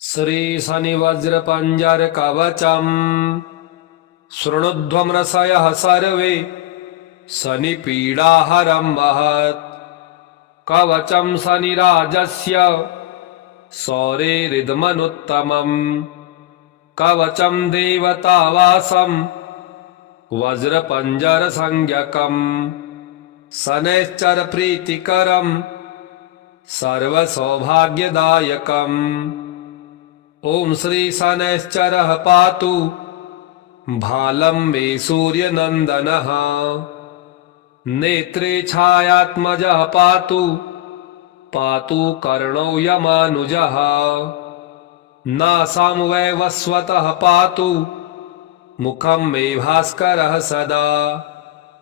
श्री शनि वज्र पंजर कवचम शृणुध्वं रसयः सर्वे शनि पीडाहरं महत्। कवचम शनिराजस्य सौरेरिदमनुत्तमम्। कवचम देवतावासं वज्र पंजर संज्ञकम्। शनैश्चर प्रीतिकरं सर्व सौभाग्यदायकम्। ओम श्री शनैश्चरः पातु भालं मे सूर्यनंदनः। नेत्रे छायात्मजः पातु पातु कर्णौ यमानुजः। नासां वैवस्वतः पातु मुखं मे भास्करः सदा।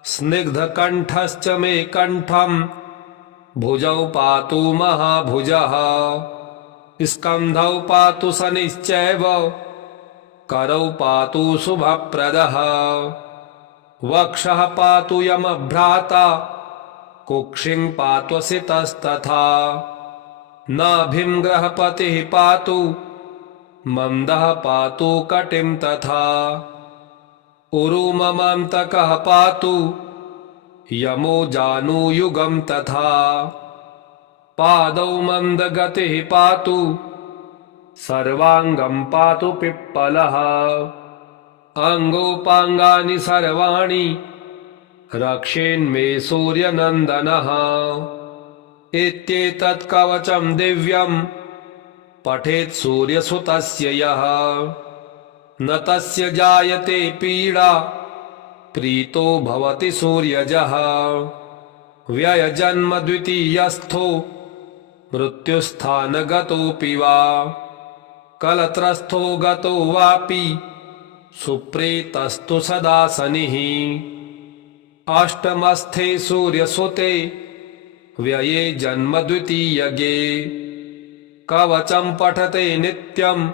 स्निग्धकण्ठश्च मे कण्ठं भुजौ पातु महाभुजः। स्कन्धौ पातु शनिश्चैव करौ पातु शुभप्रदः। वक्षः पातु यमभ्राता कुक्षिं पात्वसितस्तथा। नाभिं ग्रहपतिः पातु मन्दः पातु कटिं तथा। उरुममन्तकः पातु यमो जानुयुगं तथा। पादौ मन्दगतिः पातु सर्वांगं पातु पिप्पलः। अङ्गोपाङ्गानि सर्वाणि रक्षेन्मे सूर्यनन्दनः। इत्येतत् कवचं दिव्यं पठेत् सूर्यसुतस्य यः। न तस्य जायते पीडा प्रीतो भवति सूर्यजः। व्ययजन्म द्वितीयस्थो मृत्युस्थानगतोऽपि वा। कलत्रस्थो गतो वापि सुप्रीतस्तु सदा शनिः। अष्टमस्थे सूर्यसुते व्यये जन्म द्वितीयगे। कवचं पठते नित्यं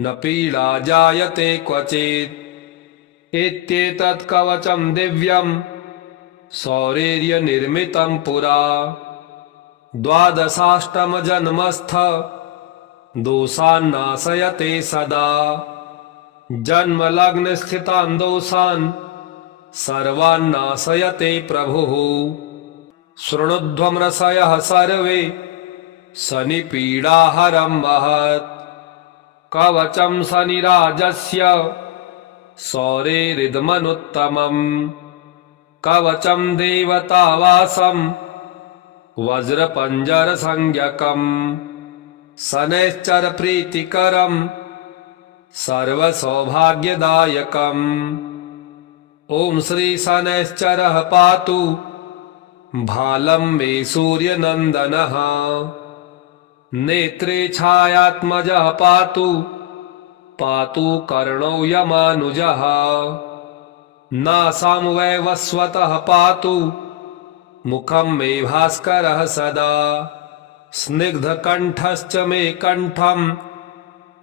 न पीडा जायते क्वचित्। इत्येतत् कवचं दिव्यं सौरेर्यनिर्मितं पुरा। द्वादशाष्टम जन्मस्थ दोषान्नाशयते सदा। जन्म लग्न स्थितान् दोषान् सर्वान्नाशयते प्रभुः। शृणुध्वं रसयः सर्वे शनि पीडाहरं महत्। कवचं शनिराजस्य सौरेरिदमनुत्तमम्। कवचं देवतावासं वज्र पंजर संज्ञकम्। शनैश्चर प्रीतिकरं सर्व सौभाग्यदायकम्। ओम श्री शनैश्चरः पातु भालं मे सूर्यनंदनः। नेत्रे छायात्मजः पातु पातु कर्णौ यमानुजः। नासां वैवस्वतः पातु मुखं मे भास्करः सदा। स्निग्धकण्ठश्च मे कण्ठं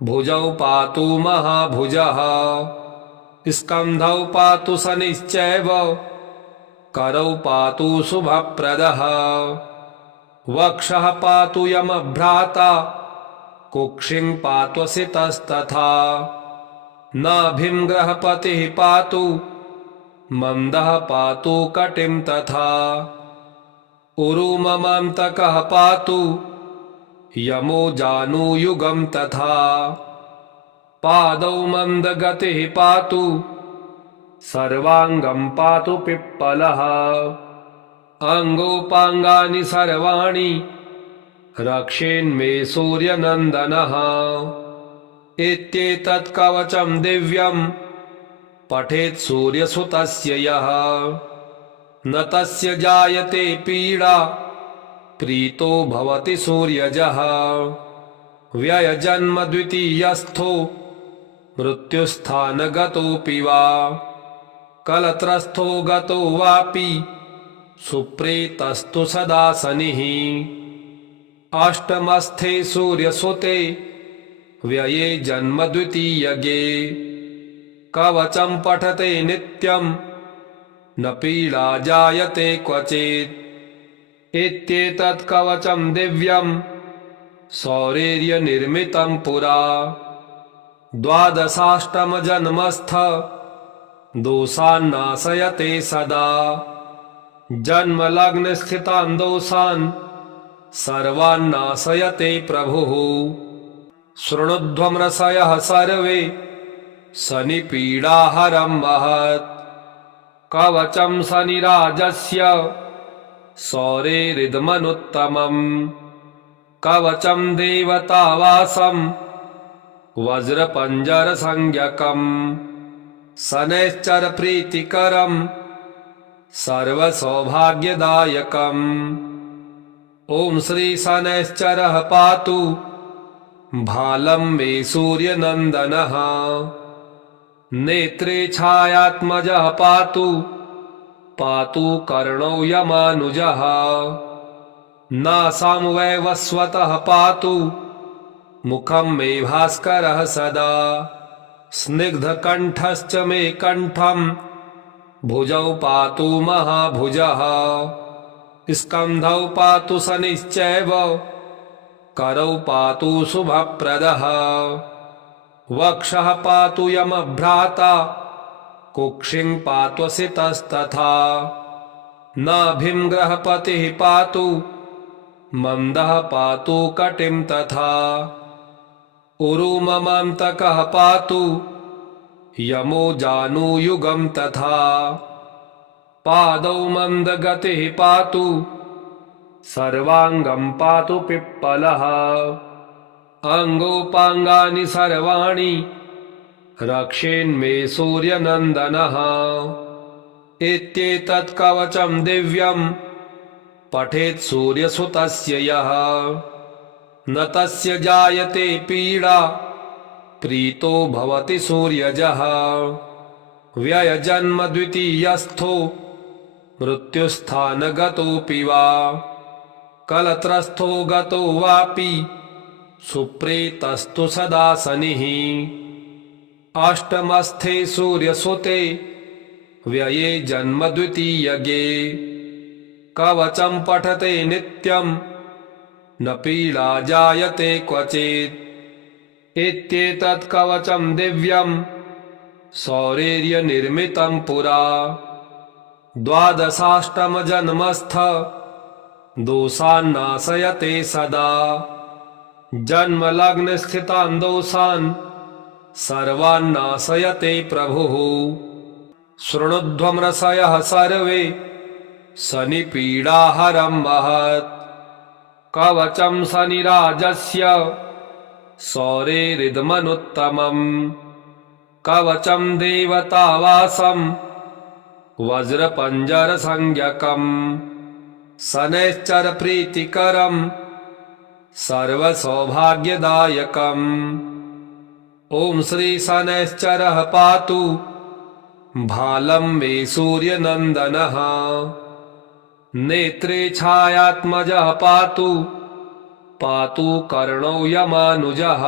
भुजौ पातु महाभुजः। स्कन्धौ पातु शनिश्चैव करौ पातु शुभप्रदः। वक्षः पातु यमभ्राता कुक्षिं पात्वसितस्तथा। नाभिं ग्रहपतिः पातु मन्दः पातु कटिं तथा। उरुममन्तकः पातु यमो जानुयुगं तथा। पादौ मन्दगतिः पातु सर्वांगं पातु पिप्पलः। अङ्गोपाङ्गानि सर्वाणि रक्षेन्मे सूर्यनन्दनः। इत्येतत् कवचं दिव्यं पठेत् सूर्यसुतस्य यः। न तस्य जायते पीडा प्रीतो भवति सूर्यजः। व्ययजन्म द्वितीयस्थो मृत्युस्थानगतोऽपि वा। कलत्रस्थो गतो वापि सुप्रीतस्तु सदा शनिः। अष्टमस्थे सूर्यसुते व्यये जन्म द्वितीयगे। कवचं पठते नित्यं न पीडा जायते क्वचित्। इत्येतत् कवचं दिव्यं सौरेर्यनिर्मितं पुरा द्वादशाष्टमजन्मस्थ दोषान्नाशयते सदा जन्मलग्नस्थितान् दोषान् सर्वान्नाशयते प्रभुः शृणुध्वमृषयः सर्वे शनिपीडाहरं महत् कवचं शनिराजस्य सौरेरिदमनुत्तमम् कवचं देवतावासं वज्रपञ्जरसंज्ञकम् शनैश्चरप्रीतिकरं सर्वसौभाग्यदायकम् ॐ श्री शनैश्चरः पातु भालं मे सूर्यनन्दनः नेत्रे छायात्मजः पातु पातु कर्णौ यमानुजः नासां वैवस्वतः पातु मुखं मे भास्करः सदा स्निग्धकण्ठश्च मे कण्ठं भुजौ पातु महाभुजः स्कन्धौ पातु शनिश्चैव करौ पातु शुभप्रदः वक्षः पातु यमभ्राता कुक्षिं पात्वसितस्तथा नाभिं ग्रहपतिः पातु मन्दः पातु कटिं तथा उरुममन्तकः पातु यमो जानुयुगं तथा पादौ मन्दगतिः पातु सर्वाङ्गं पातु पिप्पलः अङ्गोपाङ्गानि सर्वाणि रक्षेन्मे सूर्यनन्दनः इत्येतत् कवचं दिव्यं पठेत् सूर्यसुतस्य यः न तस्य जायते पीडा प्रीतो भवति सूर्यजः व्ययजन्म द्वितीयस्थो मृत्युस्थानगतोऽपि वा कलत्रस्थो गतो वापि सुप्रीतस्तु सदा शनिः अष्टमस्थे सूर्यसुते व्यये जन्म द्वितीयगे कवचं पठते नित्यं न पीडा जायते क्वचित् इत्येतत् कवचं दिव्यं सौरेर्यनिर्मितं पुरा द्वादशाष्टमजन्मस्थ दोषान्नाशयते सदा जन्मलग्नस्थितान् दोषान् सर्वान्नाशयते प्रभुः शृणुध्वमृषयः सर्वे शनिपीडाहरं महत् कवचं शनिराजस्य सौरेरिदमनुत्तमम् कवचं देवतावासं वज्रपञ्जरसंज्ञकम् शनैश्चरप्रीतिकरं सर्वसौभाग्यदायकम् ॐ श्री शनैश्चरः पातु भालं मे सूर्यनन्दनः नेत्रे छायात्मजः पातु पातु कर्णौ यमानुजः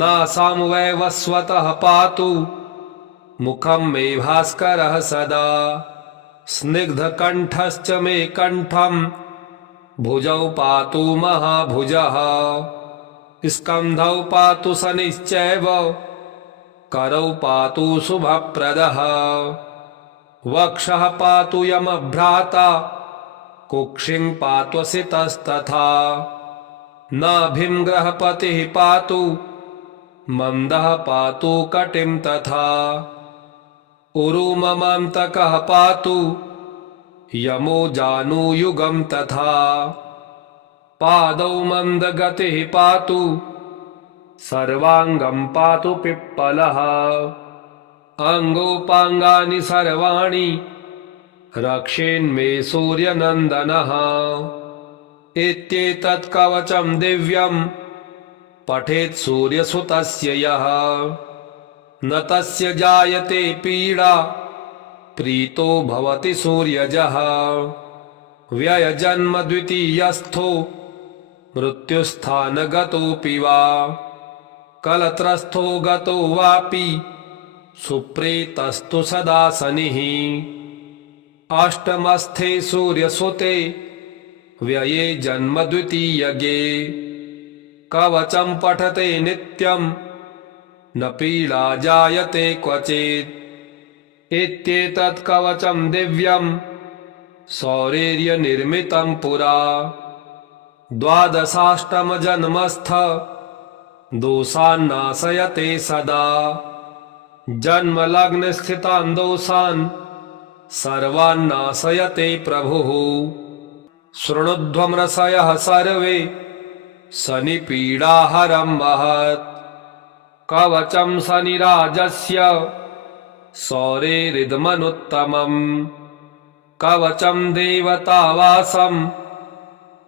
नासां वैवस्वतः पातु मुखं मे भास्करः सदा स्निग्धकण्ठश्च मे कण्ठं भुजौ पातु महाभुजः स्कन्धौ पातु शनिश्चैव करौ पातु शुभप्रदः वक्षः पातु यमभ्राता कुक्षिं पात्वसितस्तथा नाभिं ग्रहपतिः पातु मन्दः पातु कटिं तथा उरुममन्तकः पातु यमो जानुयुगं तथा पादौ मन्दगतिः पातु सर्वाङ्गं पातु पिप्पलः अङ्गोपाङ्गानि सर्वाणि रक्षेन्मे सूर्यनन्दनः इत्येतत् कवचं दिव्यं पठेत् सूर्यसुतस्य यः न तस्य जायते पीडा प्रीतो भवति सूर्यजः व्ययजन्म द्वितीयस्थो मृत्युस्थानगतोऽपि वा कलत्रस्थो गतो वापि सुप्रीतस्तु सदा शनिः अष्टमस्थे सूर्यसुते व्यये जन्म द्वितीयगे। कवचं पठते नित्यं न पीडा जायते क्वचित्। इत्येतत् कवचं दिव्यं सौरेर्यनिर्मितं पुरा। द्वादशाष्टमजन्मस्थ दोषान्नाशयते सदा। जन्मलग्नस्थितान् दोषान् सर्वान्नाशयते प्रभुः। शृणुध्वं रसयः सर्वे शनिपीडाहरं महत्। कवचं शनिराजस्य सौरेरिदमनुत्तमम्। कवचं देवतावासं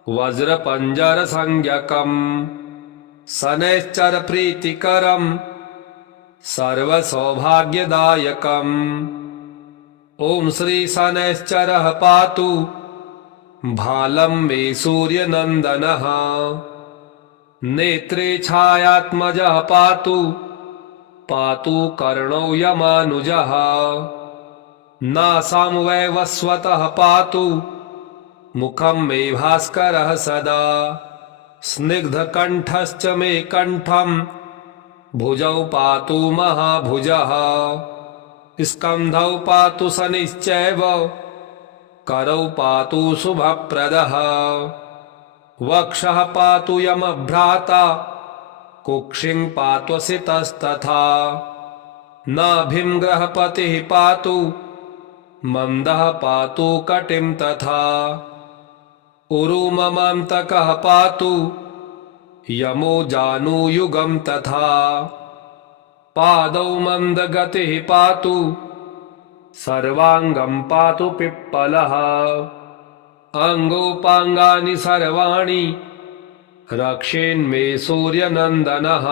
वज्रपञ्जरसंज्ञकम्। शनैश्चर प्रीतिकरं सर्वसौभाग्यदायकम्। ॐ श्री शनैश्चरः पातु भालं मे सूर्यनन्दनः। नेत्रे छायात्मजः पातु पातु कर्णौ यमानुजः। नासां वैवस्वतः पातु मुखं मे भास्करः सदा। स्निग्धकण्ठश्च मे कण्ठं भुजौ पातु महाभुजः। स्कन्धौ पातु शनिश्चैव करौ पातु शुभप्रदः। वक्षः पातु यमभ्राता कुक्षिं पात्वसितस्तथा। नाभिं ग्रहपतिः पातु मन्दः पातु कटिं तथा। उरुममन्तकः पातु यमो जानुयुगं तथा। पादौ मन्दगतिः पातु सर्वाङ्गं पातु पिप्पलः। अङ्गोपाङ्गानि सर्वाणि रक्षेन्मे सूर्यनन्दनः।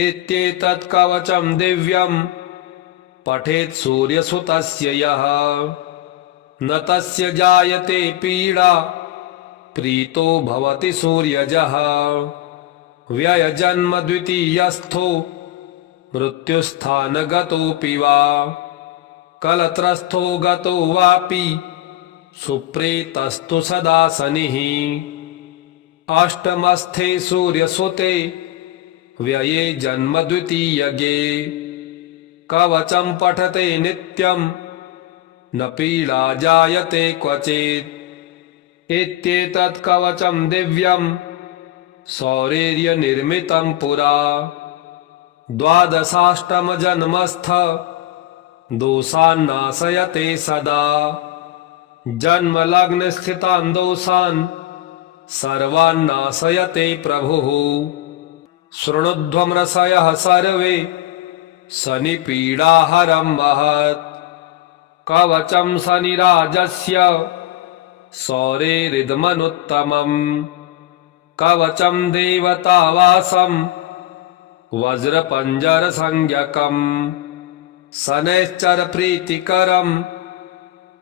इत्येतत् कवचं दिव्यं पठेत् सूर्यसुतस्य यः। न तस्य जायते पीडा प्रीतो भवति सूर्यजः। व्ययजन्म द्वितीयस्थो मृत्युस्थानगतोऽपि वा। कलत्रस्थो गतो वापि सुप्रीतस्तु सदा शनिः। अष्टमस्थे सूर्यसुते व्यये जन्म द्वितीयगे। कवचं पठते नित्यं न पीडा जायते क्वचित्। इत्येतत् कवचं दिव्यं सौरेर्यनिर्मितं पुरा। द्वादशाष्टमजन्मस्थ दोषान्नाशयते सदा। जन्मलग्नस्थितान् दोषान् सर्वान्नाशयते प्रभुः। शृणुध्वं रसयः सर्वे शनिपीडाहरं महत्। कवचं शनिराजस्य सौरेरिदमनुत्तमम्। कवचं देवतावासं वज्रपञ्जरसंज्ञकम्। शनैश्चर प्रीतिकरं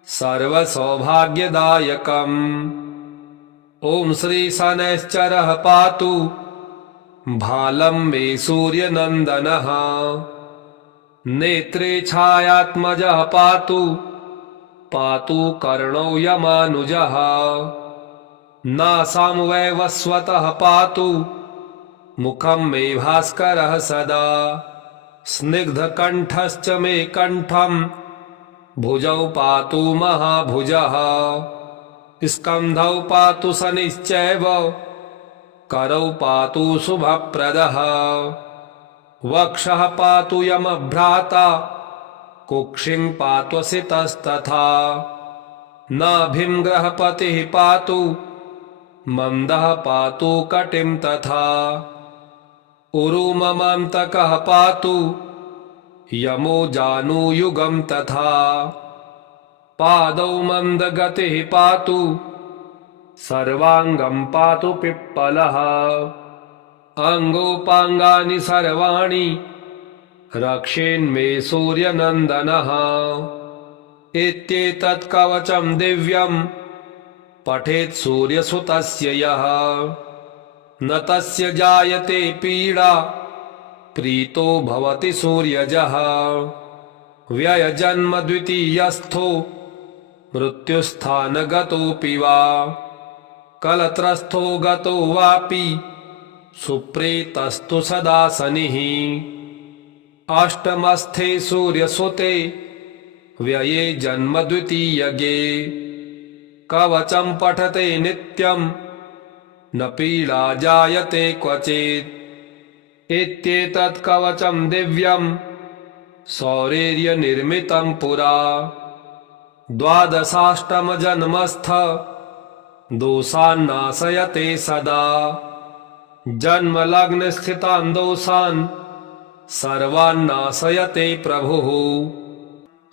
सर्वसौभाग्यदायकम्। ॐ श्री शनैश्चरः पातु भालं मे सूर्यनन्दनः। नेत्रे छायात्मजः पातु पातु कर्णौ यमानुजः। नासां वैवस्वतः पातु मुखं मे भास्करः सदा। स्निग्धकण्ठश्च मे कण्ठं भुजौ पातु महाभुजः। स्कन्धौ पातु शनिश्चैव करौ पातु शुभप्रदः। वक्षः पातु यमभ्राता कुक्षिं पात्वसितस्तथा। नाभिं ग्रहपतिः पातु मन्दः पातु कटिं तथा। उरुममन्तकः पातु यमो जानुयुगं तथा। पादौ मन्दगतिः पातु सर्वाङ्गं पातु पिप्पलः। अङ्गोपाङ्गानि सर्वाणि रक्षेन्मे सूर्यनन्दनः। इत्येतत् कवचं दिव्यं पठेत् सूर्यसुतस्य यः। न तस्य जायते पीडा प्रीतो भवति सूर्यजः। व्ययजन्म द्वितीयस्थो मृत्युस्थानगतोऽपि वा। कलत्रस्थो गतो वापि सुप्रीतस्तु सदा शनिः अष्टमस्थे सूर्यसुते व्यये जन्म द्वितीयगे कवचं पठते नित्यं न पीडा जायते क्वचित् इत्येतत् कवचं दिव्यं सौरेर्यनिर्मितं पुरा द्वादशाष्टमजन्मस्थ दोषान्नाशयते सदा जन्मलग्नस्थितान् दोषान् सर्वान्नाशयते प्रभुः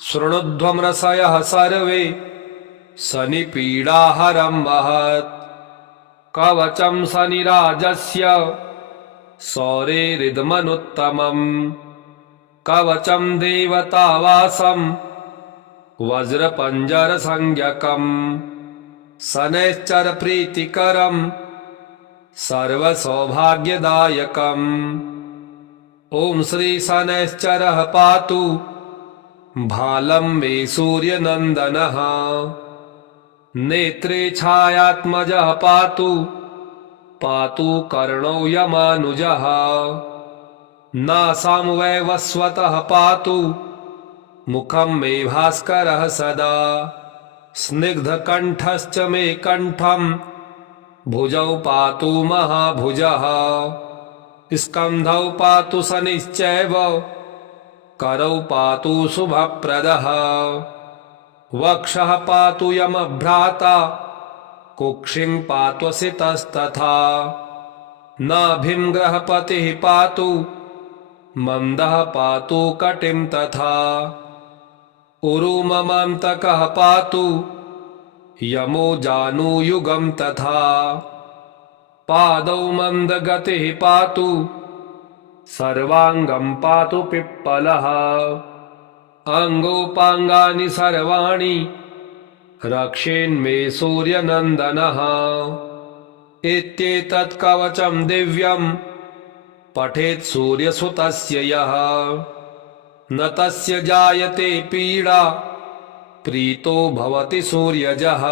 शृणुध्वमृषयः सर्वे शनिपीडाहरं महत् कवचं शनिराजस्य सौरेरिदमनुत्तमम् कवचं देवतावासं वज्रपञ्जरसंज्ञकम् शनैश्चर प्रीतिकरं सर्वसौभाग्यदायकम् ॐ श्री शनैश्चरः पातु भालं मे सूर्यनन्दनः नेत्रे छायात्मजः पातु पातु कर्णौ यमानुजः नासां वैवस्वतः पातु मुखं मे भास्करः सदा स्निग्धकण्ठश्च मे कण्ठं भुजौ पातु महाभुजः स्कन्धौ पातु शनिश्चैव करौ पातु शुभप्रदः वक्षः पातु यमभ्राता कुक्षिं पात्वसितस्तथा नाभिं ग्रहपतिः पातु मन्दः पातु कटिं तथा उरुममन्तकः पातु यमो जानुयुगं तथा पादौ मन्दगतिः पातु सर्वाङ्गं पातु पिप्पलः अङ्गोपाङ्गानि सर्वाणि रक्षेन्मे सूर्यनन्दनः इत्येतत् कवचं दिव्यं पठेत् सूर्यसुतस्य यः न तस्य जायते पीडा प्रीतो भवति सूर्यजः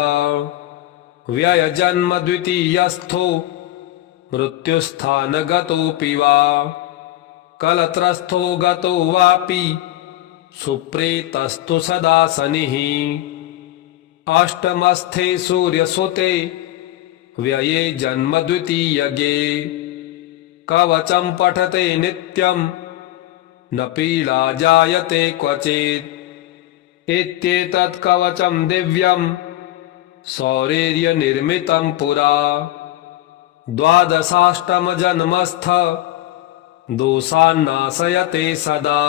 व्ययजन्म द्वितीयस्थो मृत्युस्थानगतोऽपि वा कलत्रस्थो गतो वापि सुप्रीतस्तु सदा शनिः अष्टमस्थे सूर्यसुते व्यये जन्म द्वितीयगे कवचं पठते नित्यं न पीडा जायते क्वचित् इत्येतत् कवचं दिव्यं सौरेर्यनिर्मितं पुरा द्वादशाष्टमजन्मस्थ दोषान्नाशयते सदा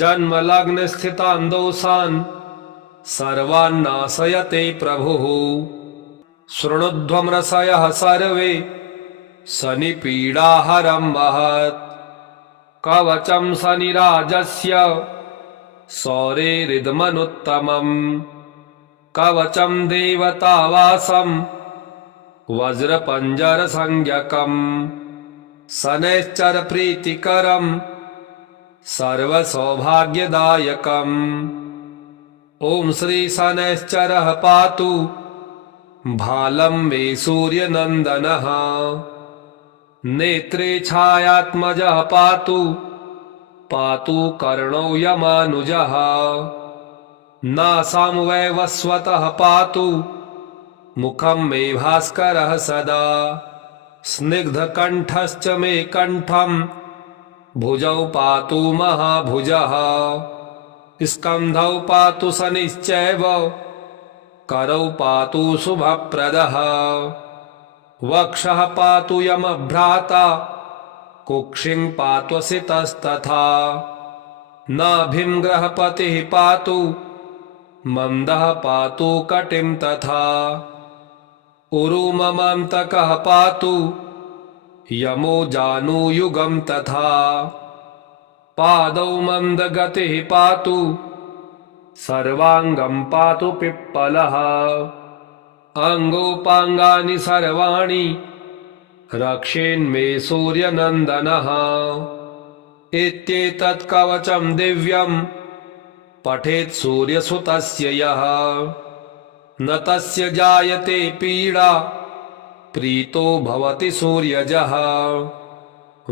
जन्मलग्नस्थितान् दोषान् सर्वान्नाशयते प्रभुः शृणुध्वमृषयः सर्वे शनिपीडाहरं महत् कवचं शनिराजस्य सौरेरिदमनुत्तमम् कवचं देवतावासं वज्रपञ्जरसंज्ञकम् शनैश्चर प्रीतिकरं सर्वसौभाग्यदायकम् ॐ श्री शनैश्चरः पातु भालं मे सूर्यनन्दनः नेत्रे छायात्मजः पातु पातु कर्णौ यमानुजः नासां वैवस्वतः पातु मुखं मे भास्करः सदा स्निग्धकण्ठश्च मे कण्ठं भुजौ पातु महाभुजः स्कन्धौ पातु शनिश्चैव करौ पातु शुभप्रदः वक्षः पातु यमभ्राता कुक्षिं पात्वसितस्तथा नाभिं ग्रहपतिः पातु मन्दः पातु कटिं तथा उरुममन्तकः पातु यमो जानुयुगं तथा पादौ मन्दगतिः पातु सर्वाङ्गं पातु पिप्पलः अङ्गोपाङ्गानि सर्वाणि रक्षेन्मे सूर्यनन्दनः इत्येतत् कवचं दिव्यं पठेत् सूर्यसुतस्य यः न तस्य जायते पीडा प्रीतो भवति सूर्यजः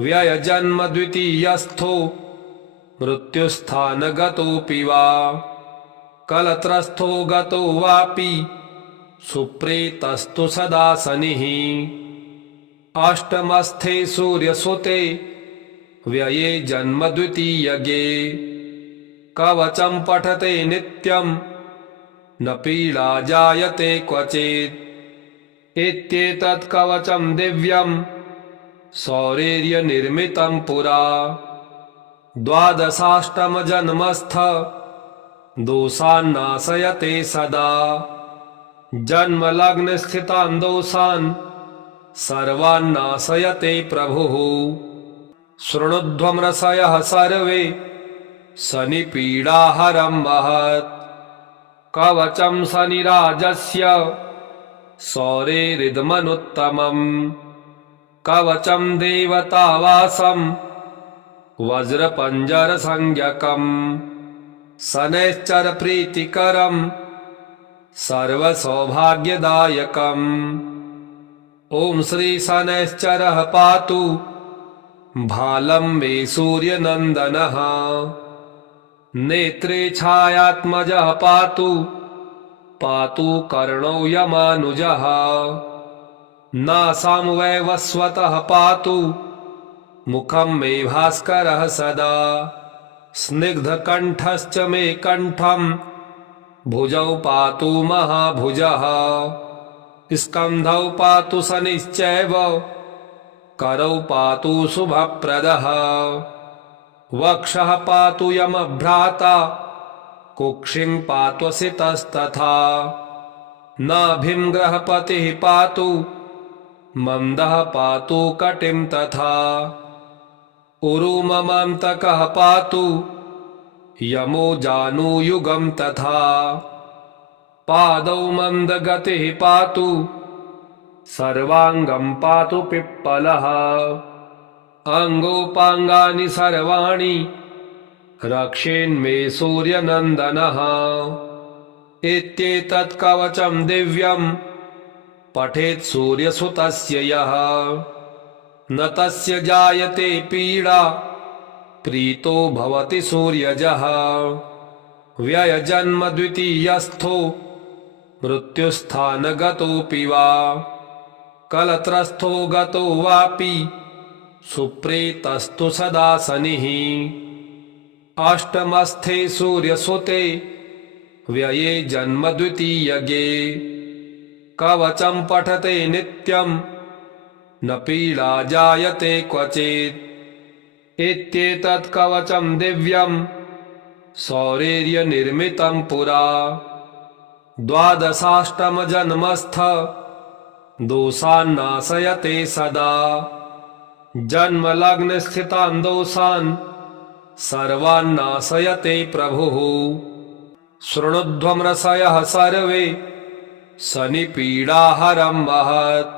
व्ययजन्म द्वितीयस्थो मृत्युस्थानगतोऽपि वा कलत्रस्थो गतो वापि सुप्रीतस्तु सदा शनिः अष्टमस्थे सूर्यसुते व्यये जन्म द्वितीयगे कवचं पठते नित्यं न पीडा जायते क्वचित् इत्येतत् कवचं दिव्यं सौरेर्यनिर्मितं पुरा द्वादशाष्टमजन्मस्थ दोषान्नाशयते सदा जन्मलग्नस्थितान् दोषान् सर्वान्नाशयते प्रभुः शृणुध्वं रसयः सर्वे शनिपीडाहरं महत् कवचं शनिराजस्य सौरेरिदमनुत्तमम् कवचं देवतावासं वज्रपञ्जरसंज्ञकम् शनैश्चरप्रीतिकरं सर्वसौभाग्यदायकम् ॐ श्री शनैश्चरः पातु भालं मे सूर्यनन्दनः नेत्रे छायात्मजः पातु पातु कर्णौ यमानुजः नासां वैवस्वतः पातु मुखं मे भास्करः सदा स्निग्धकण्ठश्च मे कण्ठं भुजौ पातु महाभुजः स्कन्धौ पातु शनिश्चैव करौ पातु शुभप्रदः वक्षः पातु यमभ्राता कुक्षिं पात्वसितस्तथा नाभिं ग्रहपतिः पातु मन्दः पातु कटिं तथा उरुममन्तकः पातु यमो जानुयुगं तथा पादौ मन्दगतिः पातु सर्वाङ्गं पातु पिप्पलः अङ्गोपाङ्गानि सर्वाणि रक्षेन्मे सूर्यनन्दनः इत्येतत् कवचं दिव्यं पठेत् सूर्यसुतस्य यः न तस्य जायते पीडा प्रीतो भवति सूर्यजः व्ययजन्म द्वितीयस्थो मृत्युस्थानगतोऽपि वा कलत्रस्थो गतो वापि सुप्रीतस्तु सदा शनिः अष्टमस्थे सूर्यसुते व्यये जन्म द्वितीयगे कवचं पठते नित्यं न पीडा जायते क्वचित् इत्येतत् कवचं दिव्यं सौरेर्यनिर्मितं पुरा द्वादशाष्टमजन्मस्थ दोषान्नाशयते सदा जन्मलग्नस्थितान् दोषान् सर्वान्नाशयते प्रभुः शृणुध्वं रसयः सर्वे शनिपीडाहरं महत्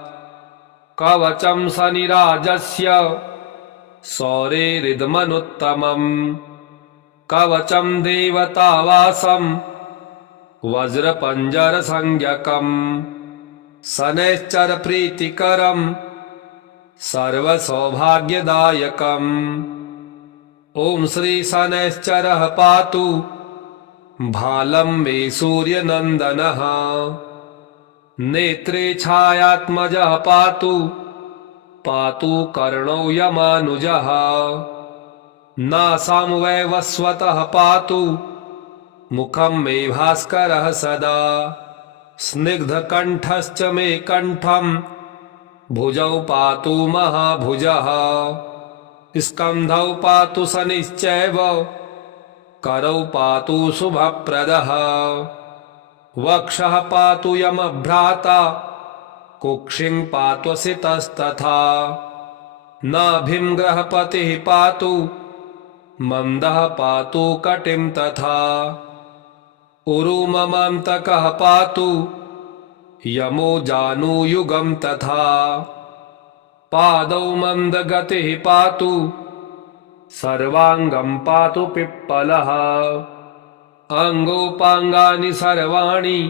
कवचं शनिराजस्य सौरेरिदमनुत्तमम् कवचं देवतावासं वज्रपञ्जरसंज्ञकम् शनैश्चरप्रीतिकरं सर्वसौभाग्यदायकम् ॐ श्री शनैश्चरः पातु भालं मे सूर्यनन्दनः नेत्रे छायात्मजः पातु पातु कर्णौ यमानुजः नासां वैवस्वतः पातु मुखं मे भास्करः सदा स्निग्धकण्ठश्च मे कण्ठं भुजौ पातु महाभुजः स्कन्धौ पातु शनिश्चैव करौ पातु शुभप्रदः वक्षः पातु यमभ्राता कुक्षिं पात्वसितस्तथा नाभिं ग्रहपतिः पातु मन्दः पातु कटिं तथा उरुममन्तकः पातु यमो जानुयुगं तथा पादौ मन्दगतिः पातु सर्वाङ्गं पातु पिप्पलः अङ्गोपाङ्गानि सर्वाणि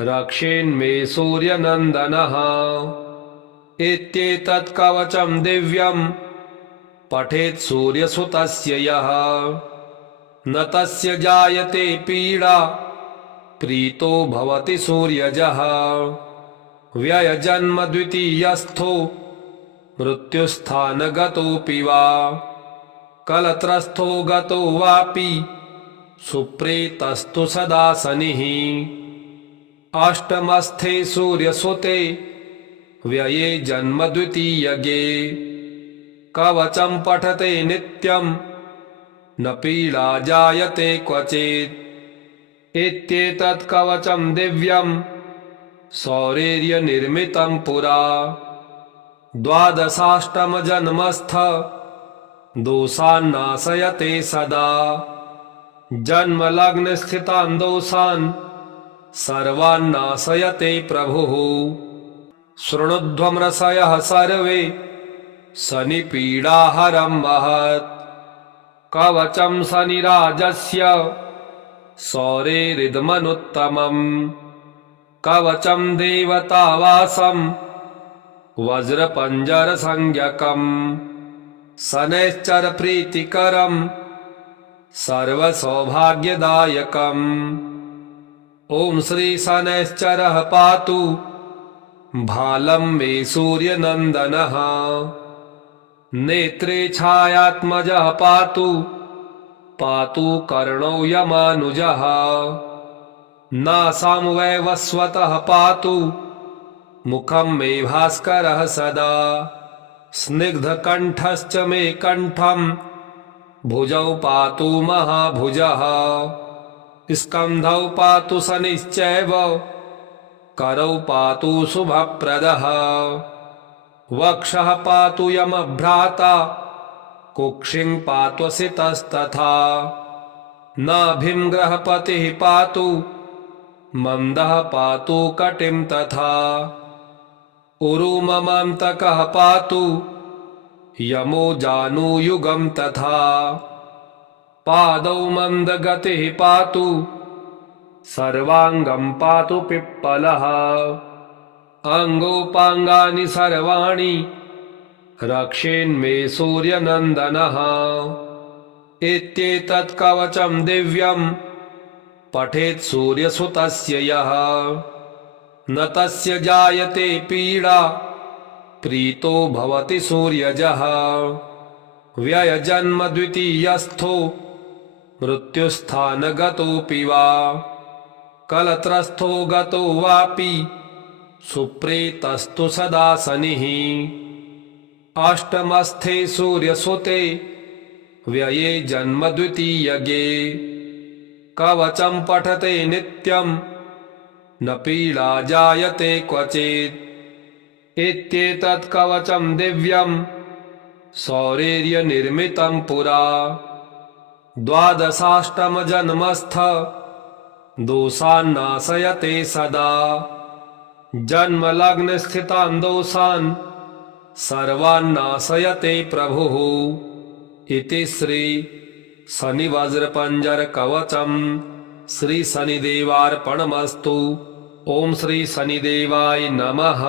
रक्षेन्मे सूर्यनन्दनः। इत्येतत् कवचं दिव्यं पठेत् सूर्यसुतस्य यः न तस्य जायते पीडा प्रीतो भवति सूर्यजः। व्ययजन्म द्वितीयस्थो मृत्युस्थानगतोऽपि वा कलत्रस्थो गतो वापि सुप्रीतस्तु सदा शनिः। अष्टमस्थे सूर्यसुते व्यये जन्म द्वितीयगे कवचं पठते नित्यं न पीडा जायते क्वचित्। इत्येतत् कवचं दिव्यं सौरेर्यनिर्मितं पुरा द्वादशाष्टमजन्मस्थ दोषान्नाशयते सदा। जन्मलग्नस्थितान् दोषान् सर्वान्नाशयते प्रभुः। शृणुध्वमृषयः सर्वे शनिपीडाहरं महत् कवचं शनिराजस्य सौरेरिदमनुत्तमम्। कवचं देवतावासं वज्रपञ्जरसंज्ञकम् शनैश्चर प्रीतिकरं सर्वसौभाग्यदायकम्। ॐ श्री शनैश्चरः पातु भालं मे सूर्यनन्दनः। नेत्रे छायात्मजः पातु पातु कर्णौ यमानुजः। नासां वैवस्वतः पातु मुखं मे भास्करः सदा। स्निग्धकण्ठश्च मे कण्ठं भुजौ पातु महाभुजः। स्कन्धौ पातु शनिश्चैव करौ पातु शुभप्रदः। वक्षः पातु यमभ्राता कुक्षिं पात्वसितस्तथा। नाभिं ग्रहपतिः पातु मन्दः पातु कटिं तथा। उरुममान्तकः पातु यमो जानुयुगं तथा। पादौ मन्दगतिः पातु सर्वाङ्गं पातु पिप्पलः। अङ्गोपाङ्गानि सर्वाणि रक्षेन्मे सूर्यनन्दनः। इत्येतत् कवचं दिव्यं पठेत् सूर्यसुतस्य यः न तस्य जायते पीडा प्रीतो भवति सूर्यजः। व्ययजन्म द्वितीयस्थो मृत्युस्थानगतोऽपि वा कलत्रस्थो गतो वापि सुप्रीतस्तु सदा शनिः। अष्टमस्थे सूर्यसुते व्यये जन्म द्वितीयगे कवचं पठते नित्यं न पीडा जायते क्वचित्। इत्येतत् कवचं दिव्यं सौरेर्यनिर्मितं पुरा द्वादशाष्टमजन्मस्थ दोषान्नाशयते सदा। जन्मलग्नस्थितान् दोषान् सर्वान्नाशयते प्रभुः। इति श्री शनिवज्रपञ्जर कवचं श्री शनिदेवार्पणमस्तु। ओम श्री शनिदेवाय नमः।